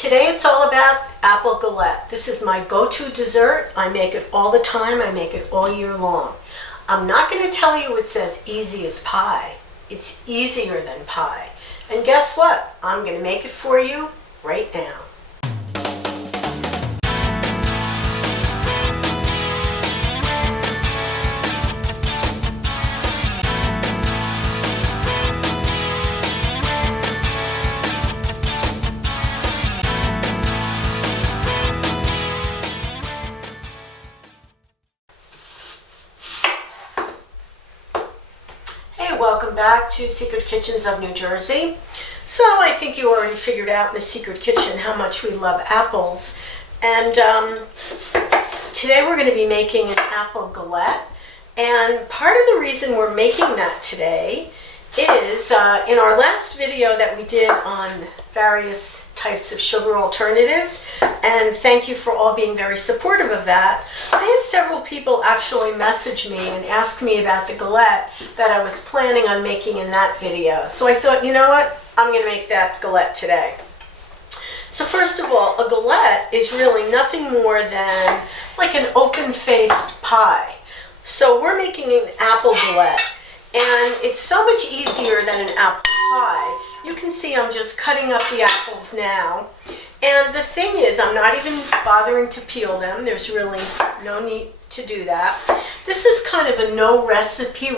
Today it's all about apple galette. This is my go-to dessert. I make it all the time. I make it all year long. I'm not going to tell you it says easy as pie. It's easier than pie. And guess what? I'm going to make it for you right now. Welcome back to Secret Kitchens of New Jersey. So I think you already figured out in the Secret Kitchen how much we love apples. And today we're going to be making an apple galette. And part of the reason we're making that today is in our last video that we did on various types of sugar alternatives, and thank you for all being very supportive of that. I had several people actually message me and ask me about the galette that I was planning on making in that video. So I thought, you know what, I'm going to make that galette today. So first of all, a galette is really nothing more than like an open-faced pie. So we're making an apple galette, and it's so much easier than an apple pie. You can see I'm just cutting up the apples now. And the thing is, I'm not even bothering to peel them. There's really no need to do that. This is kind of a no recipe.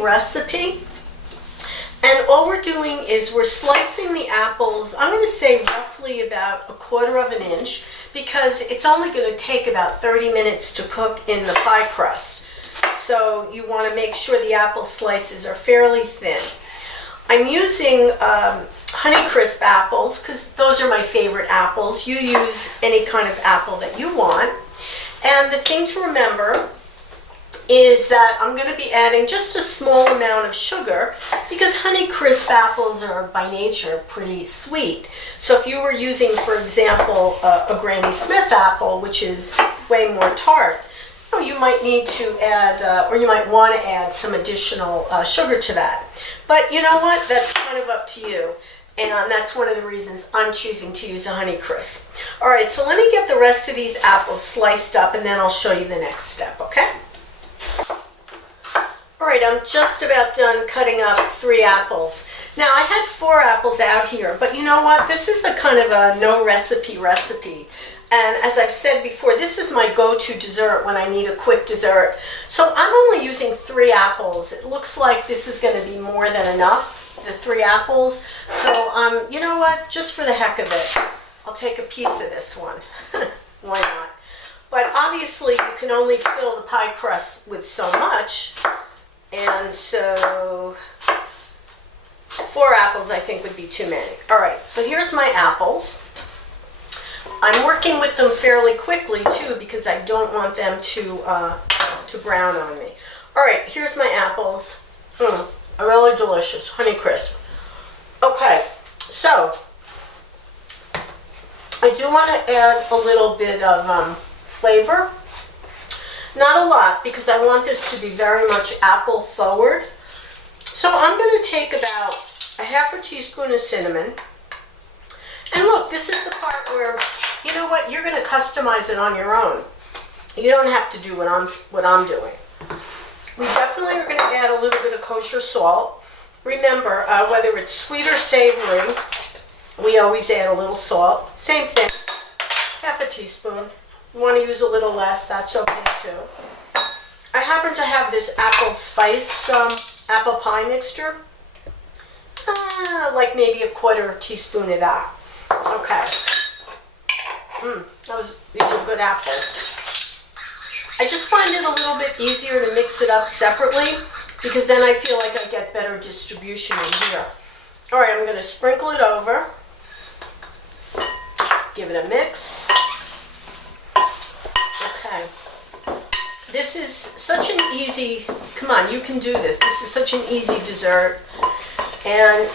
And all we're doing is we're slicing the apples, I'm going to say roughly about 1/4 of an inch, because it's only going to take about 30 minutes to cook in the pie crust. So you want to make sure the apple slices are fairly thin. I'm using Honeycrisp apples because those are my favorite apples. You use any kind of apple that you want. And the thing to remember is that I'm going to be adding just a small amount of sugar because Honeycrisp apples are by nature pretty sweet. So if you were using, for example, a Granny Smith apple, which is way more tart, you might need to add, or you might want to add some additional sugar to that. But you know what? That's kind of up to you. And that's one of the reasons I'm choosing to use a Honeycrisp. All right, so let me get the rest of these apples sliced up, and then I'll show you the next step, okay? All right, I'm just about done cutting up 3 apples. Now, I had 4 apples out here, but you know what? This is a kind of a no recipe. And as I've said before, this is my go-to dessert when I need a quick dessert. So I'm only using 3 apples. It looks like this is going to be more than enough, the 3 apples. So you know what? Just for the heck of it, I'll take a piece of this one. Why not? But obviously, you can only fill the pie crust with so much. And so 4 apples, I think, would be too many. All right, so here's my apples. I'm working with them fairly quickly too because I don't want them to brown on me. All right, here's my apples. Really delicious, Honeycrisp. Okay, so I do want to add a little bit of flavor. Not a lot because I want this to be very much apple forward. So I'm going to take about a 1/2 teaspoon of cinnamon. And look, this is the part where, you know what, you're going to customize it on your own. You don't have to do what I'm doing. We definitely are going to add a little bit of kosher salt. Remember, whether it's sweet or savory, we always add a little salt. Same thing, 1/2 teaspoon. You want to use a little less, that's okay too. I happen to have this apple spice, apple pie mixture. Like maybe 1/4 teaspoon of that. Okay. These are good apples. I just find it a little bit easier to mix it up separately because then I feel like I get better distribution in here. All right, I'm going to sprinkle it over. Give it a mix. Okay. This is such an easy, come on, you can do this. This is such an easy dessert. And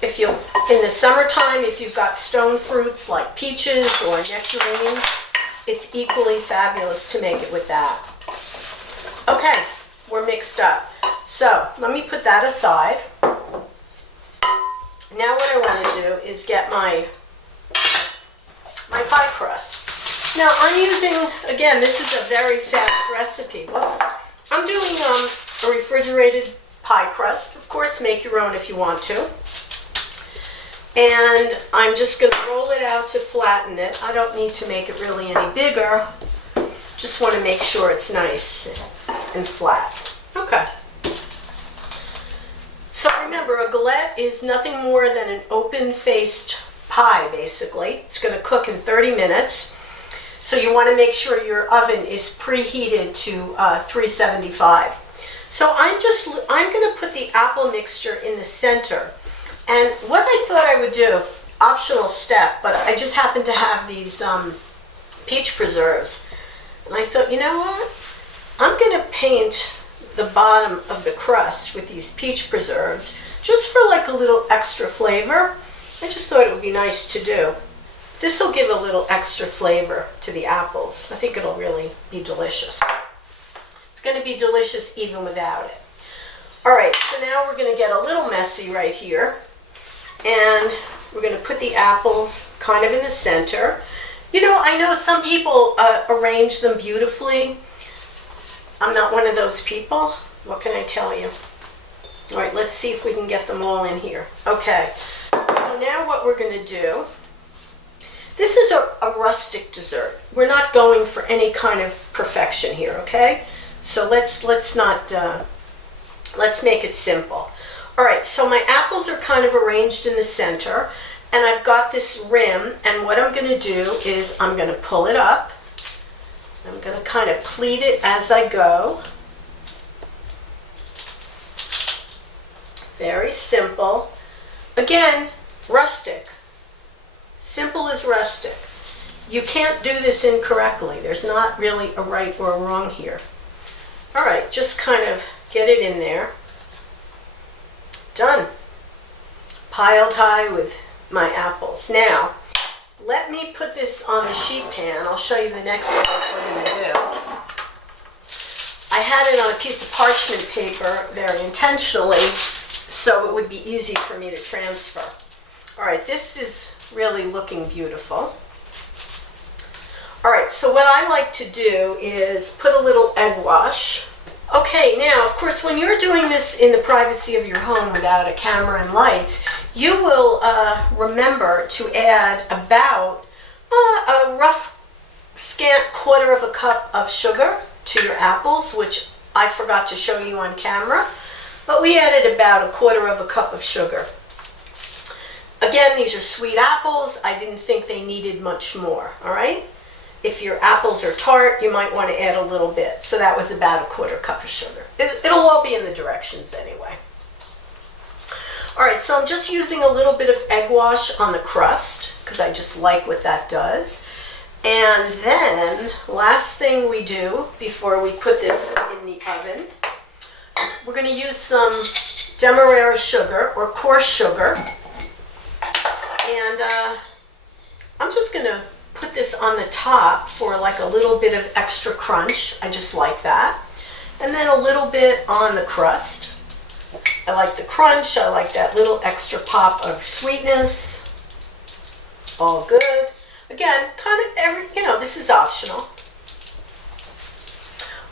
if you, in the summertime, if you've got stone fruits like peaches or nectarines, it's equally fabulous to make it with that. Okay, we're mixed up. So let me put that aside. Now what I want to do is get my pie crust. Now I'm using, again, this is a very fast recipe. Whoops. I'm doing a refrigerated pie crust. Of course, make your own if you want to. And I'm just going to roll it out to flatten it. I don't need to make it really any bigger. Just want to make sure it's nice and flat. Okay. So remember, a galette is nothing more than an open-faced pie, basically. It's going to cook in 30 minutes. So you want to make sure your oven is preheated to 375. So I'm going to put the apple mixture in the center. And what I thought I would do, optional step, but I just happen to have these peach preserves. And I thought, you know what? I'm going to paint the bottom of the crust with these peach preserves just for like a little extra flavor. I just thought it would be nice to do. This will give a little extra flavor to the apples. I think it'll really be delicious. It's going to be delicious even without it. All right, so now we're going to get a little messy right here. And we're going to put the apples kind of in the center. You know, I know some people arrange them beautifully. I'm not one of those people. What can I tell you? All right, let's see if we can get them all in here. Okay, so now what we're going to do, this is a rustic dessert. We're not going for any kind of perfection here, okay? So let's make it simple. All right, so my apples are kind of arranged in the center, and I've got this rim, and what I'm going to do is I'm going to pull it up. I'm going to kind of pleat it as I go. Very simple. Again, rustic. Simple as rustic. You can't do this incorrectly. There's not really a right or a wrong here. All right, just kind of get it in there. Done. Piled high with my apples. Now, let me put this on the sheet pan. I'll show you the next step we're going to do. I had it on a piece of parchment paper very intentionally so it would be easy for me to transfer. All right, this is really looking beautiful. All right, so what I like to do is put a little egg wash. Okay, now, of course, when you're doing this in the privacy of your home without a camera and lights, you will remember to add about a rough, scant quarter of a cup of sugar to your apples, which I forgot to show you on camera, but we added about a quarter of a cup of sugar. Again, these are sweet apples. I didn't think they needed much more, all right? If your apples are tart, you might want to add a little bit. So that was about a quarter cup of sugar. It'll all be in the directions anyway. All right, so I'm just using a little bit of egg wash on the crust because I just like what that does. And then, last thing we do before we put this in the oven, we're going to use some demerara sugar or coarse sugar. And I'm just going to put this on the top for like a little bit of extra crunch. I just like that. And then a little bit on the crust. I like the crunch. I like that little extra pop of sweetness. All good. Again, kind of this is optional.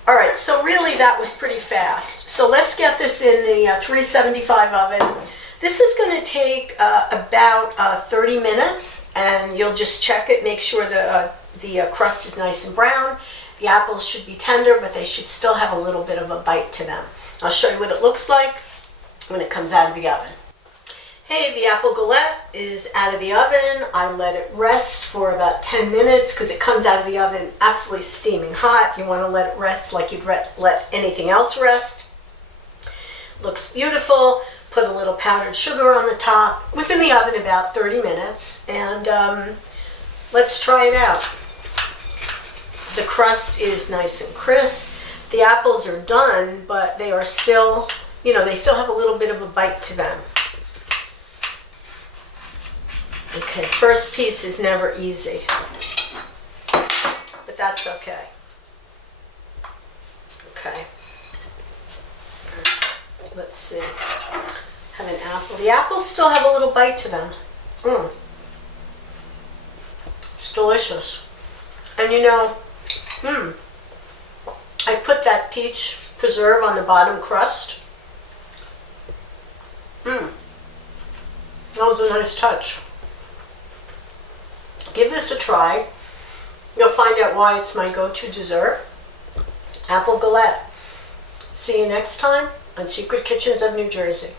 All right, so really that was pretty fast. So let's get this in the 375 oven. This is going to take about 30 minutes, and you'll just check it, make sure the crust is nice and brown. The apples should be tender, but they should still have a little bit of a bite to them. I'll show you what it looks like when it comes out of the oven. Hey, the apple galette is out of the oven. I let it rest for about 10 minutes because it comes out of the oven absolutely steaming hot. You want to let it rest like you'd let anything else rest. Looks beautiful. Put a little powdered sugar on the top. It was in the oven about 30 minutes, and let's try it out. The crust is nice and crisp. The apples are done, but they are still, they still have a little bit of a bite to them. Okay, first piece is never easy, but that's okay. Okay. Let's see. Have an apple. The apples still have a little bite to them. It's delicious. And you know, I put that peach preserve on the bottom crust. That was a nice touch. Give this a try. You'll find out why it's my go-to dessert. Apple galette. See you next time on Secret Kitchens of New Jersey.